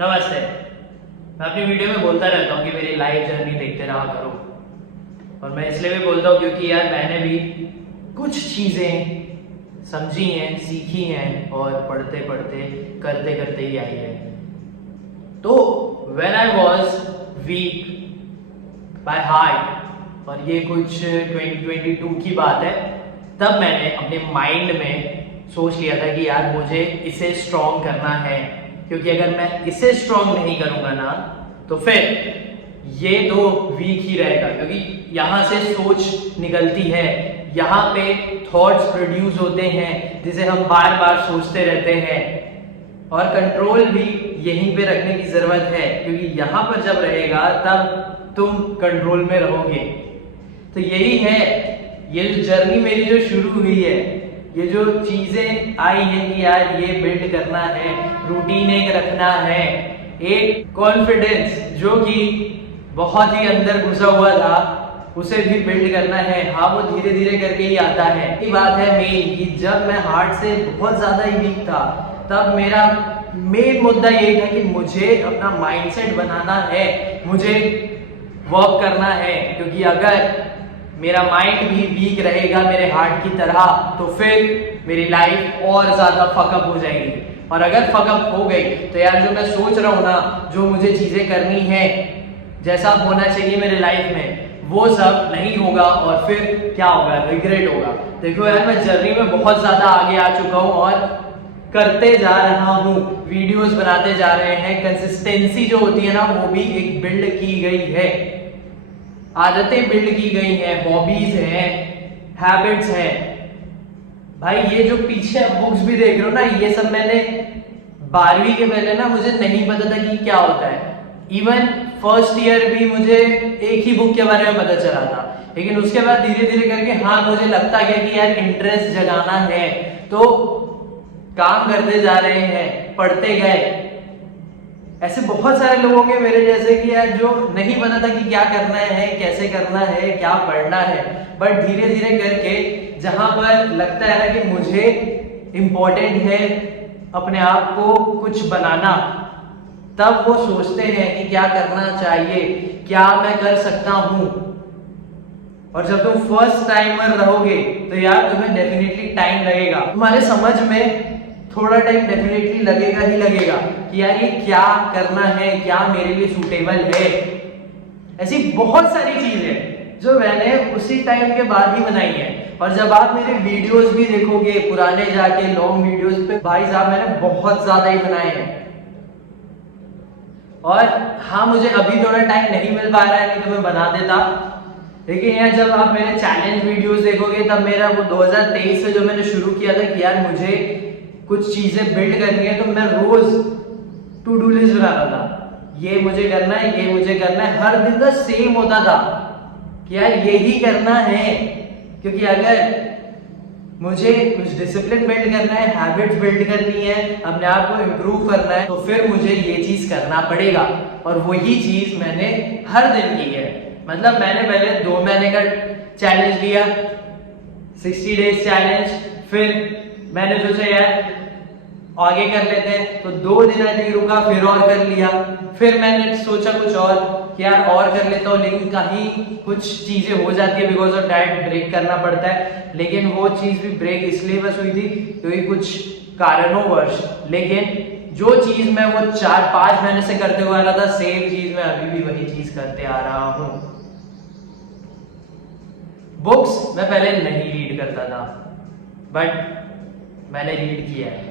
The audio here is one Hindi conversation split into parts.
नमस्ते। मैं अपनी वीडियो में बोलता रहता हूँ कि मेरी लाइफ जर्नी देखते रहा करो, और मैं इसलिए भी बोलता हूँ क्योंकि यार मैंने भी कुछ चीज़ें समझी हैं, सीखी हैं और पढ़ते पढ़ते करते करते ही आई है। तो when I was weak by heart, और ये कुछ 2022 की बात है, तब मैंने अपने माइंड में सोच लिया था कि यार मुझे इसे स्ट्रॉन्ग करना है, क्योंकि अगर मैं इसे स्ट्रॉन्ग नहीं करूंगा ना तो फिर ये तो वीक ही रहेगा, क्योंकि यहाँ से सोच निकलती है, यहाँ पे थॉट्स प्रोड्यूस होते हैं जिसे हम बार बार सोचते रहते हैं, और कंट्रोल भी यहीं पे रखने की जरूरत है, क्योंकि यहाँ पर जब रहेगा तब तुम कंट्रोल में रहोगे। तो यही है, ये जो जर्नी मेरी जो शुरू हुई है, ये जो चीजें आई हैं कि यार ये बिल्ड करना है, रूटीन एक रखना है, एक कॉन्फिडेंस जो कि बहुत ही अंदर घुसा हुआ था उसे भी बिल्ड करना है। हाँ, वो धीरे धीरे करके ही आता है। ये बात है मेन कि जब मैं हार्ट से बहुत ज्यादा ही वीक था, तब मेरा मेन मुद्दा यही था कि मुझे अपना माइंडसेट बनाना है, मुझे वर्क करना है, क्योंकि अगर मेरा माइंड भी वीक रहेगा मेरे हार्ट की तरह तो फिर मेरी लाइफ और ज्यादा फकअप हो जाएगी। और अगर फकअप हो गई तो यार जो मैं सोच रहा हूँ ना, जो मुझे चीजें करनी है, जैसा होना चाहिए मेरे लाइफ में, वो सब नहीं होगा, और फिर क्या होगा, रिग्रेट होगा। देखो यार, मैं जर्नी में बहुत ज्यादा आगे आ चुका हूँ और करते जा रहा हूँ, वीडियोस बनाते जा रहे हैं, कंसिस्टेंसी जो होती है ना वो भी एक बिल्ड की गई है, आदतें बिल्ड की गई हैं, हॉबीज हैं, हैबिट्स हैं। भाई ये जो पीछे बुक्स भी देख रहे हो ना, ये सब मैंने 12वीं के पहले ना मुझे नहीं पता था कि क्या होता है। इवन फर्स्ट ईयर भी मुझे एक ही बुक के बारे में पता चला था, लेकिन उसके बाद धीरे धीरे करके हाँ मुझे लगता गया कि यार इंटरेस्ट जगाना है, तो काम करते जा रहे हैं, पढ़ते गए। ऐसे बहुत सारे लोग होंगे मेरे जैसे कि यार जो नहीं पता था कि क्या करना है, कैसे करना है, क्या पढ़ना है, बट धीरे धीरे करके जहां पर लगता है ना कि मुझे इम्पोर्टेंट है अपने आप को कुछ बनाना, तब वो सोचते हैं कि क्या करना चाहिए, क्या मैं कर सकता हूं। और जब तुम फर्स्ट टाइमर रहोगे तो यार तुम्हें डेफिनेटली टाइम लगेगा, तुम्हारे समझ में थोड़ा टाइम डेफिनेटली लगेगा ही लगेगा कि यार ये क्या करना है, क्या मेरे लिए सूटेबल है। ऐसी बहुत सारी चीजें जो मैंने उसी टाइम के बाद ही बनाई है। और जब आप मेरे वीडियोस भी देखोगे पुराने जाके लॉन्ग वीडियोस पे, भाई साहब मैंने बहुत ज्यादा ही बनाए हैं। और हाँ, मुझे अभी थोड़ा टाइम नहीं मिल पा रहा है, नहीं तो मैं बना देता, लेकिन यार जब आप मेरे चैलेंज वीडियोस देखोगे तब मेरा वो 2023 से जो मैंने शुरू किया था कि यार मुझे कुछ चीजें बिल्ड करनी है, तो मैं रोज टू डू लिस्ट बनाता था, ये मुझे करना है, ये मुझे करना है, हर दिन का सेम होता था कि यार यही करना है, क्योंकि अगर मुझे कुछ डिसिप्लिन बिल्ड करना है, हैबिट्स बिल्ड करनी है, अपने आप को इम्प्रूव करना है, तो फिर मुझे ये चीज करना पड़ेगा। और वही चीज मैंने हर दिन की है। मतलब मैंने पहले 2 महीने का चैलेंज लिया, 60 डेज चैलेंज, फिर मैंने सोचा यार आगे कर लेते हैं, तो 2 दिन नहीं रुका, फिर और कर लिया, फिर मैंने सोचा कुछ और कि यार और कर लेता हूँ, लेकिन कहीं कुछ चीजें हो जाती है, बिकॉज ऑफ डाइट ब्रेक करना पड़ता है, लेकिन वो चीज भी ब्रेक इसलिए बस हुई थी क्योंकि कुछ कारणोंवश, लेकिन जो चीज मैं वो 4-5 महीने से करते हुए आ रहा था, सेम चीज मैं अभी भी वही चीज करते आ रहा हूँ। बुक्स मैं पहले नहीं रीड करता था, बट मैंने रीड किया है।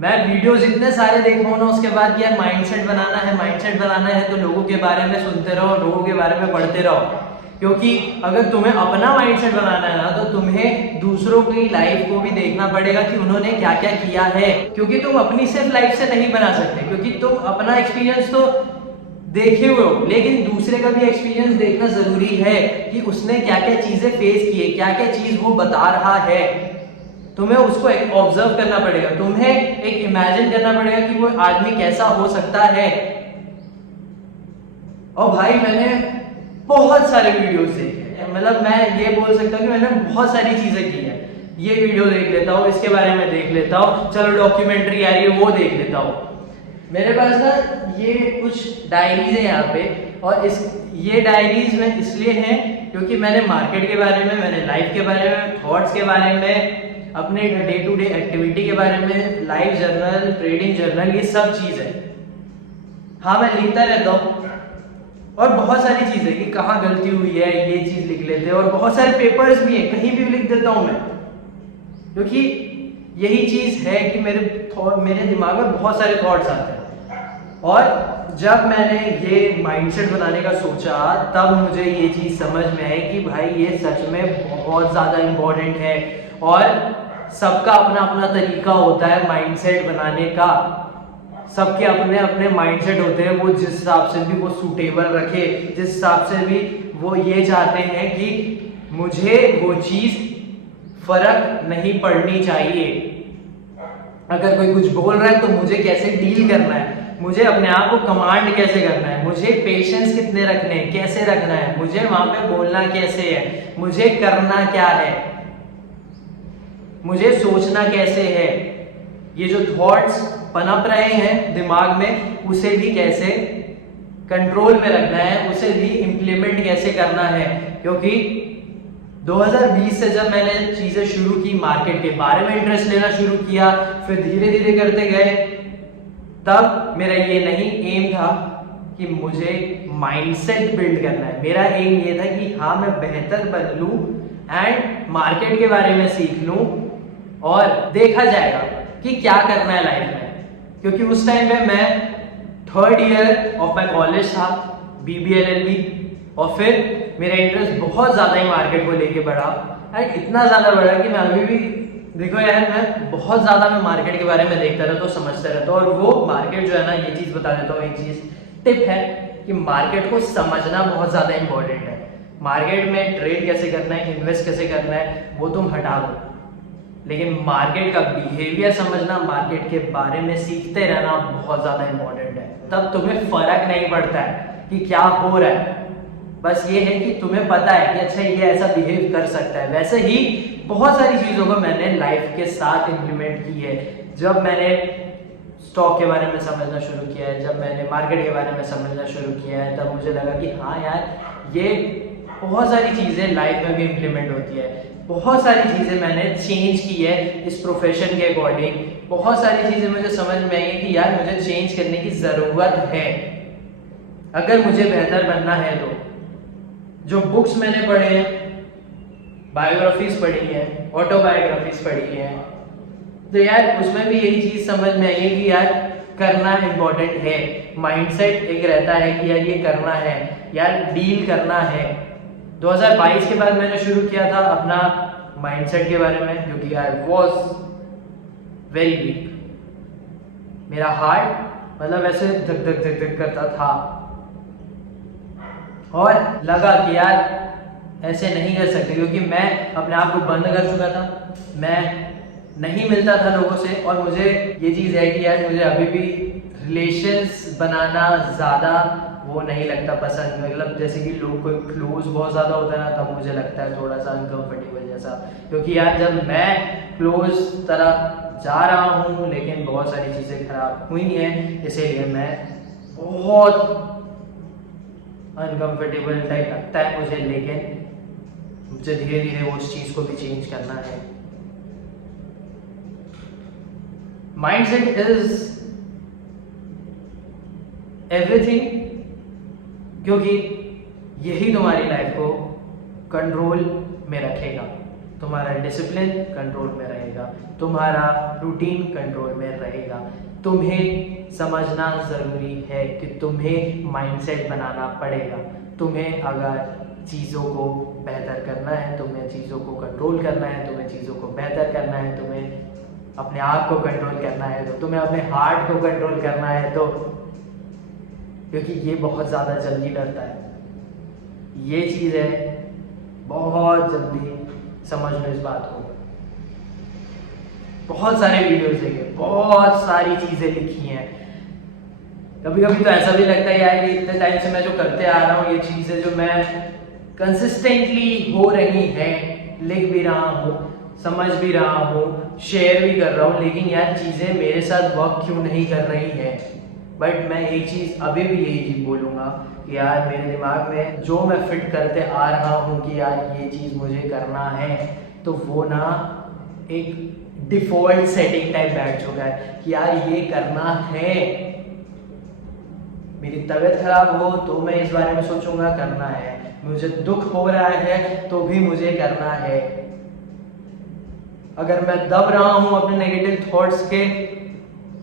मैं वीडियोस इतने सारे देखा हूं ना उसके बाद, यार माइंडसेट बनाना है, माइंडसेट बनाना है, तो लोगों के बारे में सुनते रहो, लोगों के बारे में पढ़ते रहो, क्योंकि अगर तुम्हें अपना माइंडसेट बनाना है ना, तो तुम्हें दूसरों की लाइफ को भी देखना पड़ेगा कि उन्होंने क्या क्या किया है, क्योंकि तुम अपनी सिर्फ लाइफ से नहीं बना सकते, क्योंकि तुम अपना एक्सपीरियंस तो देखे हुए हो, लेकिन दूसरे का भी एक्सपीरियंस देखना जरूरी है कि उसने क्या क्या चीजें फेस की है, क्या क्या चीज वो बता रहा है। तुम्हें उसको ऑब्जर्व करना पड़ेगा, तुम्हें एक इमेजिन करना पड़ेगा कि वो आदमी कैसा हो सकता है। और भाई मैंने बहुत सारे वीडियोस देखे, मतलब मैं ये बोल सकता हूँ कि मैंने बहुत सारी चीजें की है। ये वीडियो देख लेता हूँ, इसके बारे में देख लेता हूँ, चलो डॉक्यूमेंट्री आ रही है वो देख लेता हूँ, मेरे पास ना ये कुछ डायरीज है यहाँ पे, और ये डायरीज में इसलिए हैं क्योंकि मैंने मार्केट के बारे में, मैंने लाइफ के बारे में, थॉट्स के बारे में, अपने डे टू डे एक्टिविटी के बारे में, लाइफ जर्नल, ट्रेडिंग जर्नल, ये सब चीज़ है। हाँ, मैं लिखता रहता हूँ, और बहुत सारी चीज़ें कि कहाँ गलती हुई है ये चीज़ लिख लेते हैं, और बहुत सारे पेपर्स भी हैं, कहीं भी लिख देता हूँ मैं, क्योंकि यही चीज़ है कि मेरे दिमाग में बहुत सारे थॉट्स आते हैं। और जब मैंने ये माइंडसेट बनाने का सोचा, तब मुझे ये चीज़ समझ में आई कि भाई ये सच में बहुत ज़्यादा इम्पोर्टेंट है, और सबका अपना अपना तरीका होता है माइंडसेट बनाने का। सबके अपने अपने माइंडसेट होते हैं, वो जिस हिसाब से भी वो सूटेबल रखे, जिस हिसाब से भी वो ये चाहते हैं कि मुझे वो चीज़ फर्क नहीं पड़नी चाहिए। अगर कोई कुछ बोल रहा है तो मुझे कैसे डील करना है, मुझे अपने आप को कमांड कैसे करना है, मुझे पेशेंस कितने रखने हैं, कैसे रखना है, मुझे वहां पे बोलना कैसे है, मुझे करना क्या है, मुझे सोचना कैसे है, ये जो थॉट्स पनप रहे हैं दिमाग में उसे भी कैसे कंट्रोल में रखना है, उसे भी इंप्लीमेंट कैसे करना है। क्योंकि 2020 से जब मैंने चीजें शुरू की, मार्केट के बारे में इंटरेस्ट लेना शुरू किया, फिर धीरे धीरे करते गए, तब मेरा ये नहीं एम था कि मुझे माइंडसेट बिल्ड करना है। मेरा एम ये था कि हाँ, मैं बेहतर बन लूं एंड मार्केट के बारे में सीख लूं, और देखा जाएगा कि क्या करना है लाइफ में। क्योंकि उस टाइम पे मैं 3rd year of my college था, BBA LLB, और फिर मेरा इंटरेस्ट बहुत ज़्यादा ही मार्केट को लेके बढ़ा, एंड इतना ज़्यादा बढ़ा कि मैं अभी भी, देखो यार, मैं बहुत ज़्यादा मैं मार्केट के बारे में देखता रहता हूँ, समझता रहता हूँ। और वो मार्केट जो है ना, ये चीज़ बता देता हूँ, एक चीज़ टिप है कि मार्केट को समझना बहुत ज़्यादा इंपॉर्टेंट है। मार्केट में ट्रेड कैसे करना है, इन्वेस्ट कैसे करना है, वो तुम हटा दो, लेकिन मार्केट का बिहेवियर समझना, मार्केट के बारे में सीखते रहना बहुत ज़्यादा इंपॉर्टेंट है। तब तुम्हें फर्क नहीं पड़ता है कि क्या हो रहा है, बस ये है कि तुम्हें पता है कि अच्छा ये ऐसा बिहेव कर सकता है। वैसे ही बहुत सारी चीज़ों को मैंने लाइफ के साथ इम्प्लीमेंट की है। जब मैंने स्टॉक के बारे में समझना शुरू किया है, जब मैंने मार्केट के बारे में समझना शुरू किया है, तब मुझे लगा कि हाँ यार, ये बहुत सारी चीज़ें लाइफ में भी इम्प्लीमेंट होती है। बहुत सारी चीज़ें मैंने चेंज की है इस प्रोफेशन के अकॉर्डिंग। बहुत सारी चीज़ें मुझे समझ में आई है कि यार मुझे चेंज करने की ज़रूरत है अगर मुझे बेहतर बनना है। तो जो बुक्स मैंने पढ़े हैं, बायोग्राफीज पढ़ी हैं, ऑटोबायोग्राफीज पढ़ी हैं, तो यार उसमें भी यही चीज़ समझ में आई है कि यार करना इम्पोर्टेंट है। माइंडसेट एक रहता है कि यार ये करना है, यार डील करना है। 2022 के बाद मैंने शुरू किया था अपना माइंडसेट के बारे में, क्योंकि आई वॉज वेरी वीक। मेरा हार्ट मतलब ऐसे धक धक धक धक करता था, और लगा कि यार ऐसे नहीं कर सकते, क्योंकि मैं अपने आप को बंद कर चुका था, मैं नहीं मिलता था लोगों से। और मुझे ये चीज़ है कि यार मुझे अभी भी रिलेशंस बनाना ज़्यादा वो नहीं लगता पसंद। मतलब जैसे कि लोग कोई क्लोज बहुत ज़्यादा होता है ना, तब मुझे लगता है थोड़ा सा अनकंफर्टेबल जैसा। क्योंकि यार जब मैं क्लोज तरह जा रहा हूँ, लेकिन बहुत सारी चीज़ें खराब हुई हैं, इसीलिए मैं बहुत अनकंफर्टेबल टाइप लगता है मुझे। लेकिन मुझे धीरे धीरे उस चीज़ को भी चेंज करना है। माइंडसेट इज एवरीथिंग, क्योंकि यही तुम्हारी लाइफ को कंट्रोल में रखेगा। तुम्हारा डिसिप्लिन कंट्रोल में रहेगा, तुम्हारा रूटीन कंट्रोल में रहेगा। तुम्हें समझना ज़रूरी है कि तुम्हें माइंडसेट बनाना पड़ेगा। तुम्हें अगर चीज़ों को बेहतर करना है, तुम्हें चीज़ों को कंट्रोल करना है, तुम्हें चीज़ों को बेहतर करना है, तुम्हें अपने आप को कंट्रोल करना है, तो तुम्हें अपने हार्ट को कंट्रोल करना है, तो क्योंकि ये बहुत ज़्यादा जल्दी डरता है। ये चीज़ है, बहुत जल्दी समझ लो इस बात को। बहुत सारे वीडियोस देखे, बहुत सारी चीज़ें लिखी हैं। कभी कभी तो ऐसा भी लगता है यार कि इतने टाइम से मैं जो करते आ रहा हूँ, ये चीज़ें जो मैं कंसिस्टेंटली हो रही हैं, लिख भी रहा हूँ, समझ भी रहा हूँ, शेयर भी कर रहा हूँ, लेकिन यार चीज़ें मेरे साथ वर्क क्यों नहीं कर रही हैं। बट मैं एक चीज़ अभी भी यही चीज़ बोलूँगा कि यार मेरे दिमाग में जो मैं फिट करते आ रहा हूँ कि यार ये चीज़ मुझे करना है, तो वो ना एक डिफ़ॉल्ट सेटिंग टाइप बैठ चुका है कि यार ये करना है। मेरी तबीयत खराब हो तो मैं इस बारे में सोचूंगा, करना है। मुझे दुख हो रहा है तो भी मुझे करना है। अगर मैं दब रहा हूं अपने नेगेटिव थॉट्स के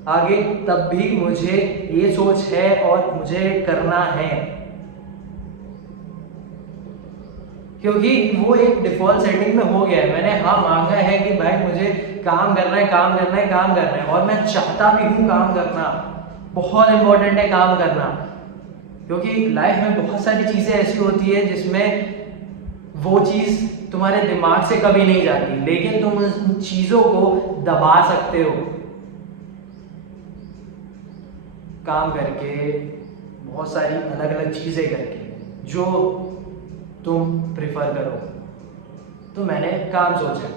आगे, तब भी मुझे ये सोच है और मुझे करना है, क्योंकि वो एक डिफॉल्ट सेटिंग में हो गया है। मैंने हाँ मांगा है कि भाई मुझे काम करना है, काम करना है, काम करना है, और मैं चाहता भी हूँ काम करना। बहुत इंपॉर्टेंट है काम करना, क्योंकि लाइफ में बहुत सारी चीजें ऐसी होती है जिसमें वो चीज तुम्हारे दिमाग से कभी नहीं जाती, लेकिन तुम उन चीजों को दबा सकते हो काम करके, बहुत सारी अलग अलग चीजें करके जो तुम प्रिफर करो। तो मैंने काम सोचा,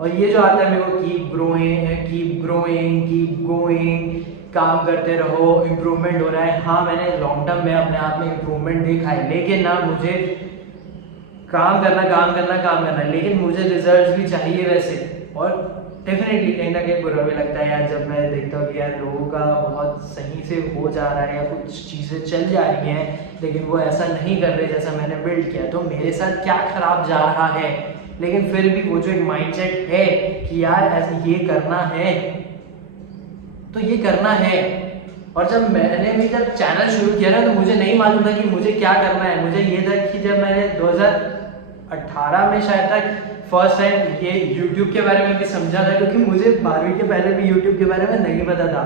और ये जो आता है मेरे को, keep growing, keep growing, keep going, काम करते रहो, इम्प्रूवमेंट हो रहा है। हाँ मैंने लॉन्ग टर्म में अपने आप में इम्प्रूवमेंट देखा है, लेकिन ना मुझे काम करना काम करना काम करना, लेकिन मुझे रिजल्ट भी चाहिए वैसे। और डेफिनेटली कहीं ना कहीं बुरा भी लगता है यार जब मैं देखता हूँ कि यार लोगों का बहुत सही से हो जा रहा है या कुछ चीज़ें चल जा रही हैं, लेकिन वो ऐसा नहीं कर रहे जैसा मैंने बिल्ड किया। तो मेरे साथ क्या खराब जा रहा है, लेकिन फिर भी वो जो एक माइंडसेट है कि यार ऐसे ये करना है, तो ये करना है। और जब मैंने भी जब चैनल शुरू किया ना, तो मुझे नहीं मालूम था कि मुझे क्या करना है। मुझे ये था कि जब मैंने 2018 में शायद तक फर्स्ट टाइम ये YouTube के बारे में भी समझा था, क्योंकि मुझे 12वीं के पहले भी YouTube के बारे में नहीं पता था।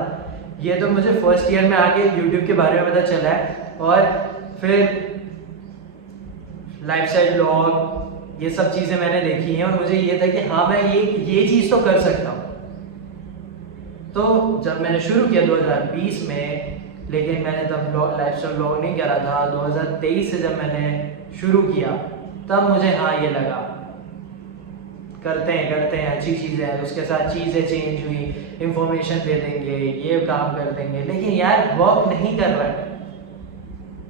ये तो मुझे फर्स्ट ईयर में आके YouTube के बारे में पता चला है। और फिर लाइफस्टाइल व्लॉग, ये सब चीज़ें मैंने देखी हैं, और मुझे ये था कि हाँ मैं ये चीज़ तो कर सकता हूँ। तो जब मैंने शुरू किया 2020 में, लेकिन मैंने तब लाइफस्टाइल व्लॉग नहीं करा था। 2023 से जब मैंने शुरू किया, तब मुझे हाँ ये लगा करते हैं अच्छी चीज़ें हैं, उसके साथ चीज़ें चेंज हुई, इंफॉर्मेशन दे देंगे, ये काम कर देंगे, लेकिन यार वर्क नहीं कर रहा है,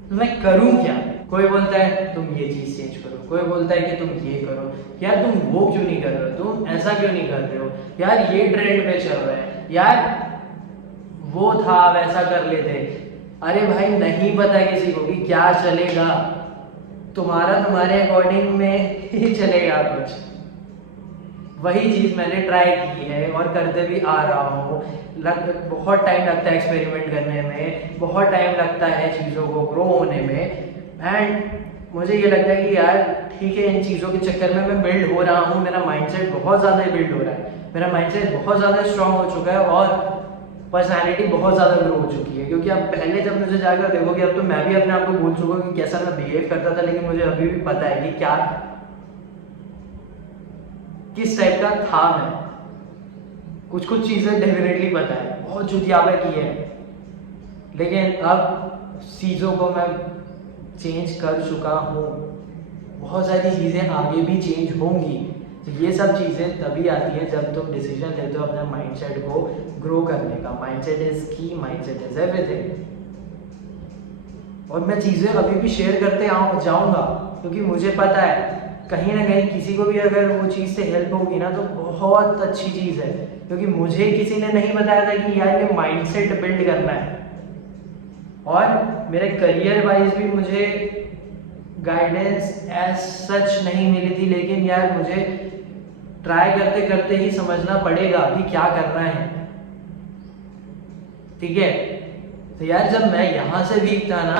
तो मैं करूँ क्या? कोई बोलता है तुम ये चीज़ चेंज करो, कोई बोलता है कि तुम ये करो। यार तुम वो क्यों नहीं कर रहे हो, तुम ऐसा क्यों नहीं कर रहे हो, यार ये ट्रेंड पे चल रहा है, यार वो था वैसा कर लेते। अरे भाई नहीं पता किसी को कि क्या चलेगा, तुम्हारे अकॉर्डिंग में ही चलेगा कुछ। वही चीज़ मैंने ट्राई की है और करते भी आ रहा हूँ। बहुत टाइम लगता है एक्सपेरिमेंट करने में, बहुत टाइम लगता है चीज़ों को ग्रो होने में। एंड मुझे ये लगता है कि यार ठीक है, इन चीज़ों के चक्कर में मैं बिल्ड हो रहा हूँ, मेरा माइंडसेट बहुत ज़्यादा बिल्ड हो रहा है, मेरा माइंडसेट बहुत ज़्यादा स्ट्रांग हो चुका है, और पर्सनैलिटी बहुत ज़्यादा ग्रो हो चुकी है। क्योंकि अब पहले जब मुझे जाकर देखोगे, अब तो मैं भी अपने आप को भूल चुका हूँ कि कैसा मैं बिहेव करता था, लेकिन मुझे अभी भी पता है कि क्या किस टाइप का था मैं। कुछ चीज़ें डेफिनेटली पता है, बहुत जुतियाबे की है, लेकिन अब चीज़ों को मैं चेंज कर चुका हूँ। बहुत सारी चीज़ें आगे भी चेंज होंगी। तो ये सब चीज़ें तभी आती हैं जब तुम डिसीजन लेते हो अपने माइंडसेट को ग्रो करने का। माइंडसेट इज की, माइंडसेट इज एवरीथिंग। और मैं चीज़ें अभी भी शेयर करते जाऊँगा, क्योंकि मुझे पता है कहीं ना कहीं किसी को भी अगर वो चीज़ से हेल्प होगी ना, तो बहुत अच्छी चीज़ है। क्योंकि मुझे किसी ने नहीं बताया था कि यार ये माइंडसेट बिल्ड करना है। और मेरे करियर वाइज भी मुझे गाइडेंस एज सच नहीं मिली थी, लेकिन यार मुझे ट्राई करते करते ही समझना पड़ेगा कि क्या करना है। ठीक है, तो यार जब मैं यहाँ से वीक था ना,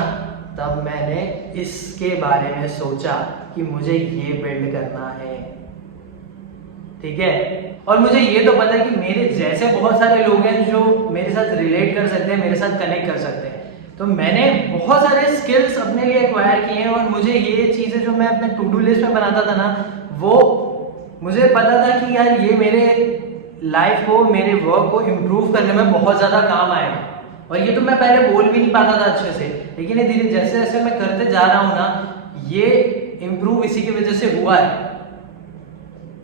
तब मैंने इसके बारे में सोचा कि मुझे ये बिल्ड करना है। ठीक है, और मुझे ये तो पता है कि मेरे जैसे बहुत सारे लोग हैं जो मेरे साथ रिलेट कर सकते हैं, मेरे साथ कनेक्ट कर सकते हैं। तो मैंने बहुत सारे स्किल्स अपने लिए एक्वायर किए हैं, और मुझे ये चीज़ें जो मैं अपने टू डू लिस्ट में बनाता था ना, वो मुझे पता था कि यार ये मेरे लाइफ को, मेरे वर्क को इम्प्रूव करने में बहुत ज़्यादा काम आएगा। और ये तो मैं पहले बोल भी नहीं पाता था अच्छे से, लेकिन ये धीरे जैसे जैसे मैं करते जा रहा हूँ ना, ये इम्प्रूव इसी की वजह से हुआ है।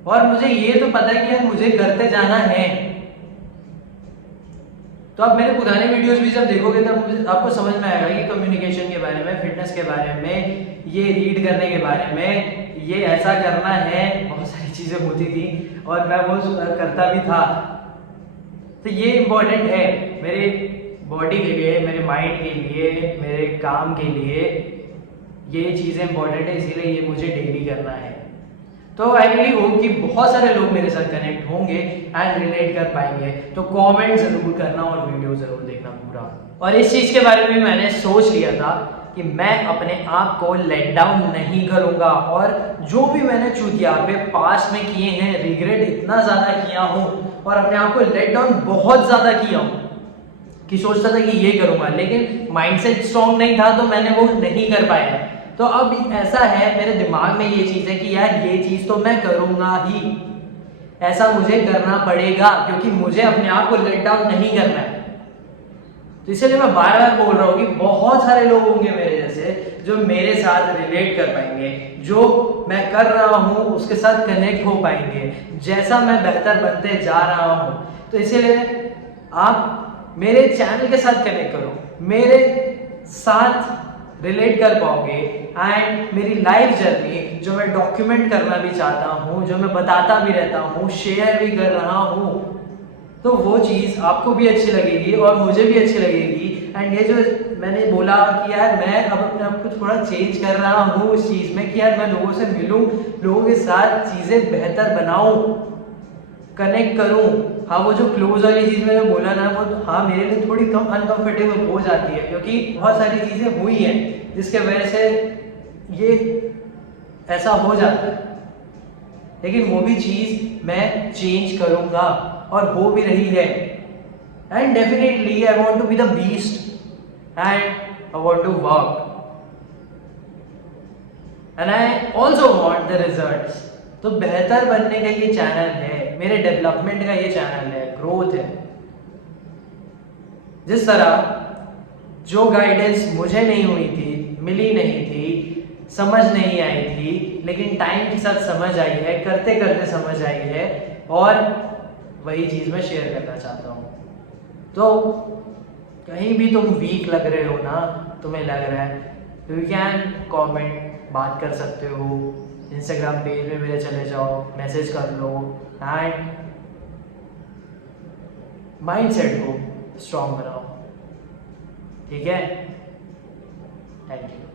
और मुझे ये तो पता है कि यार मुझे करते जाना है। तो तो आप मेरे पुराने वीडियोस भी जब देखोगे तब आपको समझ में आएगा कि कम्युनिकेशन के बारे में, फिटनेस के बारे में, ये रीड करने के बारे में, ये ऐसा करना है, बहुत सारी चीज़ें होती थी और मैं वो करता भी था। तो ये इम्पोर्टेंट है मेरे बॉडी के लिए, मेरे माइंड के लिए, मेरे काम के लिए, ये चीज़ें इंपॉर्टेंट है, इसीलिए ये मुझे डेली करना है। तो आई रियली होप कि बहुत सारे लोग मेरे साथ कनेक्ट होंगे एंड रिलेट कर पाएंगे। तो कमेंट जरूर करना और वीडियो जरूर देखना पूरा। और इस चीज़ के बारे में मैंने सोच लिया था कि मैं अपने आप को लेट डाउन नहीं करूंगा, और जो भी मैंने चूतिया पे पास्ट में किए हैं, रिग्रेट इतना ज़्यादा किया हूँ और अपने आप को लेट डाउन बहुत ज़्यादा किया हूँ कि सोचता था कि ये करूंगा, लेकिन माइंडसेट स्ट्रांग नहीं था तो मैंने वो नहीं कर पाया। तो अब ऐसा है, मेरे दिमाग में ये चीज़ है कि यार ये चीज़ तो मैं करूंगा ही, ऐसा मुझे करना पड़ेगा क्योंकि मुझे अपने आप को लेट डाउन नहीं करना है। तो इसलिए मैं बार बार बोल रहा हूँ कि बहुत सारे लोग होंगे मेरे जैसे जो मेरे साथ रिलेट कर पाएंगे, जो मैं कर रहा हूँ उसके साथ कनेक्ट हो पाएंगे, जैसा मैं बेहतर बनते जा रहा हूँ। तो इसीलिए आप मेरे चैनल के साथ कनेक्ट करो, मेरे साथ रिलेट कर पाओगे एंड मेरी लाइफ जर्नी जो मैं डॉक्यूमेंट करना भी चाहता हूँ, जो मैं बताता भी रहता हूँ, शेयर भी कर रहा हूँ, तो वो चीज़ आपको भी अच्छी लगेगी और मुझे भी अच्छी लगेगी। एंड ये जो मैंने बोला कि यार मैं अब अपने आप को थोड़ा चेंज कर रहा हूँ उस चीज़ में कि यार मैं लोगों से मिलूँ, लोगों के साथ चीज़ें बेहतर बनाऊँ, कनेक्ट करूँ। हाँ, वो जो क्लोज वाली चीज़ मैंने बोला ना, वो हाँ मेरे लिए थोड़ी कम अनकंफर्टेबल हो जाती है क्योंकि बहुत सारी चीज़ें हुई हैं जिसके वजह से ये ऐसा हो जाता है, लेकिन वो भी चीज़ मैं चेंज करूँगा और हो भी रही है। And definitely I want to be the beast and I want to work and I also want the results. तो बेहतर बनने का ये चैनल है, मेरे डेवलपमेंट का ये चैनल है, ग्रोथ है। जिस तरह जो गाइडेंस मुझे नहीं हुई थी, मिली नहीं थी, समझ नहीं आई थी, लेकिन टाइम के साथ समझ आई है, करते करते समझ आई है, और वही चीज़ मैं शेयर करना चाहता हूँ। तो कहीं भी तुम वीक लग रहे हो ना, तुम्हें लग रहा है, यू कैन कमेंट, बात कर सकते हो, इंस्टाग्राम पेज में मेरे चले जाओ, मैसेज कर लो एंड माइंडसेट को स्ट्रॉन्ग बनाओ। ठीक है, थैंक यू।